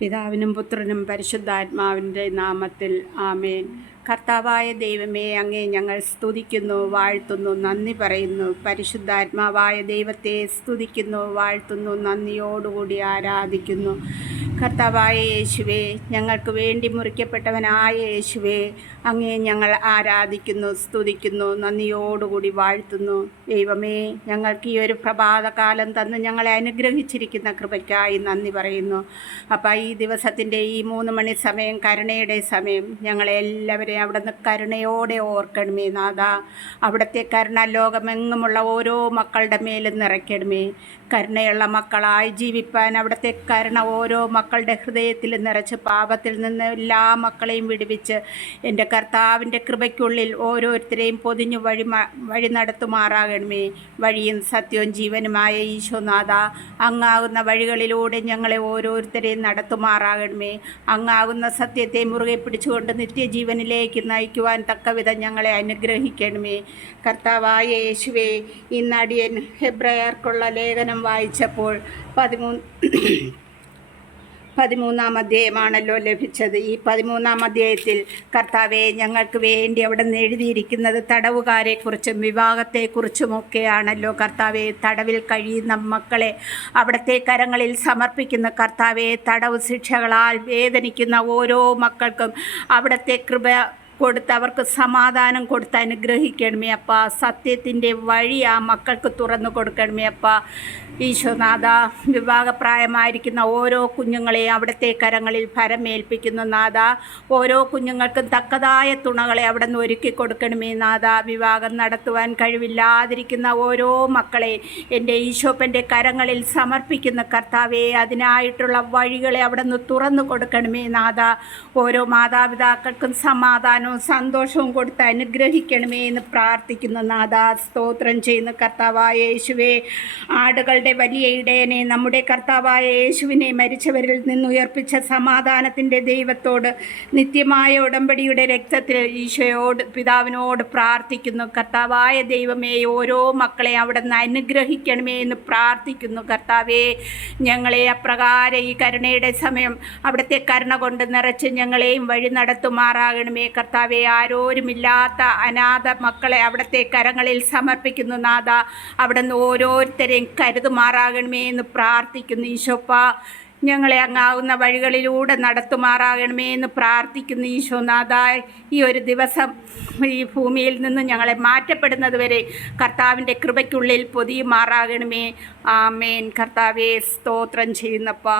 പിതാവിനും പുത്രനും പരിശുദ്ധാത്മാവിൻ്റെ നാമത്തിൽ ആമേൻ. കർത്താവായ ദൈവമേ, അങ്ങേ ഞങ്ങൾ സ്തുതിക്കുന്നു, വാഴ്ത്തുന്നു, നന്ദി പറയുന്നു. പരിശുദ്ധാത്മാവായ ദൈവത്തെ സ്തുതിക്കുന്നു, വാഴ്ത്തുന്നു, നന്ദിയോടുകൂടി ആരാധിക്കുന്നു. കർത്താവായ യേശുവേ, ഞങ്ങൾക്ക് വേണ്ടി മുറിക്കപ്പെട്ടവനായ യേശുവേ, അങ്ങേ ഞങ്ങൾ ആരാധിക്കുന്നു, സ്തുതിക്കുന്നു, നന്ദിയോടുകൂടി വാഴ്ത്തുന്നു. ദൈവമേ, ഞങ്ങൾക്ക് ഈ ഒരു പ്രഭാതകാലം തന്ന് ഞങ്ങളെ അനുഗ്രഹിച്ചിരിക്കുന്ന കൃപയ്ക്കായി നന്ദി പറയുന്നു. അപ്പം ഈ ദിവസത്തിൻ്റെ ഈ 3 മണി സമയം, കരുണയുടെ സമയം, ഞങ്ങളെല്ലാവരെയും അവിടുന്ന് കരുണയോടെ ഓർക്കണമേ നാഥ. അവിടുത്തെ കരുണ ലോകമെങ്ങുമുള്ള ഓരോ മക്കളുടെ മേലും നിറയ്ക്കണമേ. കരുണയുള്ള മക്കളായി ജീവിപ്പാൻ അവിടുത്തെ കരുണ ഓരോ മക്കളുടെ ഹൃദയത്തിൽ നിറച്ച് പാപത്തിൽ നിന്ന് എല്ലാ മക്കളെയും വിടുവിച്ച് എൻ്റെ കർത്താവിൻ്റെ കൃപയ്ക്കുള്ളിൽ ഓരോരുത്തരെയും പൊതിഞ്ഞു വഴി നടത്തുമാറാകണമേ. വഴിയും സത്യവും ജീവനുമായ ഈശോനാഥ, അങ്ങാകുന്ന വഴികളിലൂടെ ഞങ്ങളെ ഓരോരുത്തരെയും നടത്തുമാറാകണമേ. അങ്ങാകുന്ന സത്യത്തെ മുറുകെ പിടിച്ചുകൊണ്ട് നിത്യജീവനിലേക്ക് നയിക്കുവാൻ തക്കവിധം ഞങ്ങളെ അനുഗ്രഹിക്കണമേ. കർത്താവായ യേശുവേ, ഇന്നടിയൻ ഹെബ്രായർക്കുള്ള ലേഖനം വായിച്ചപ്പോൾ 13-ാം അധ്യായമാണല്ലോ ലഭിച്ചത്. ഈ 13-ാം അധ്യായത്തിൽ കർത്താവെ, ഞങ്ങൾക്ക് വേണ്ടി അവിടെ നിന്ന് എഴുതിയിരിക്കുന്നത് തടവുകാരെക്കുറിച്ചും വിവാഹത്തെക്കുറിച്ചുമൊക്കെയാണല്ലോ. കർത്താവെ, തടവിൽ കഴിയുന്ന മക്കളെ അവിടുത്തെ കരങ്ങളിൽ സമർപ്പിക്കുന്ന കർത്താവെ, തടവ് ശിക്ഷകളാൽ വേദനിക്കുന്ന ഓരോ മക്കൾക്കും അവിടുത്തെ കൃപ കൊടുത്ത് അവർക്ക് സമാധാനം കൊടുത്ത് അനുഗ്രഹിക്കണമേ അപ്പ. സത്യത്തിൻ്റെ വഴി ആ മക്കൾക്ക് തുറന്നു കൊടുക്കണമേ അപ്പ. ഈശോനാഥ, വിവാഹപ്രായമായിരിക്കുന്ന ഓരോ കുഞ്ഞുങ്ങളെയും അവിടുത്തെ കരങ്ങളിൽ ഭരമേൽപ്പിക്കുന്നു നാഥ. ഓരോ കുഞ്ഞുങ്ങൾക്കും തക്കതായ തുണകളെ അവിടെ നിന്ന് ഒരുക്കി കൊടുക്കണമേ നാഥ. വിവാഹം നടത്തുവാൻ കഴിവില്ലാതിരിക്കുന്ന ഓരോ മക്കളെ എൻ്റെ ഈശോപ്പൻ്റെ കരങ്ങളിൽ സമർപ്പിക്കുന്ന കർത്താവെ, അതിനായിട്ടുള്ള വഴികളെ അവിടെ നിന്ന് തുറന്നു കൊടുക്കണമേ നാഥ. ഓരോ മാതാപിതാക്കൾക്കും സമാധാനവും സന്തോഷവും കൊടുത്ത് അനുഗ്രഹിക്കണമേ എന്ന് പ്രാർത്ഥിക്കുന്നു നാഥ. സ്തോത്രം ചെയ്യുന്ന കർത്താവായ യേശുവേ, ആടുകളുടെ വലിയ ഇടയനെ, നമ്മുടെ കർത്താവായ യേശുവിനെ മരിച്ചവരിൽ നിന്ന് ഉയർപ്പിച്ച സമാധാനത്തിൻ്റെ ദൈവത്തോട് നിത്യമായ ഉടമ്പടിയുടെ രക്തത്തിൽ ഈശോയോട് പിതാവിനോട് പ്രാർത്ഥിക്കുന്നു. കർത്താവായ ദൈവമേ, ഓരോ മക്കളെ അവിടെ നിന്ന് അനുഗ്രഹിക്കണമേ എന്ന് പ്രാർത്ഥിക്കുന്നു. കർത്താവേ, ഞങ്ങളെ അപ്രകാരം ഈ കരുണയുടെ സമയം അവിടുത്തെ കരുണ കൊണ്ട് നിറച്ച് ഞങ്ങളെയും വഴി നടത്തുമാറാകണമേ. കർത്താവെ, ആരോരുമില്ലാത്ത അനാഥ മക്കളെ അവിടുത്തെ കരങ്ങളിൽ സമർപ്പിക്കുന്നു നാഥ. അവിടെ നിന്ന് ഓരോരുത്തരെയും കരുതുമാറാകണമേ എന്ന് പ്രാർത്ഥിക്കുന്നു. ഈശോപ്പ, ഞങ്ങളെ അങ്ങാവുന്ന വഴികളിലൂടെ നടത്തുമാറാകണമേ എന്ന് പ്രാർത്ഥിക്കുന്നു. ഈശോനാഥ, ഈ ഒരു ദിവസം ഈ ഭൂമിയിൽ നിന്ന് ഞങ്ങളെ മാറ്റപ്പെടുന്നത് വരെ കർത്താവിൻ്റെ കൃപയ്ക്കുള്ളിൽ പൊതിയുമാറാകണമേ. ആമേൻ. കർത്താവെ, സ്തോത്രം ചെയ്യുന്നപ്പാ.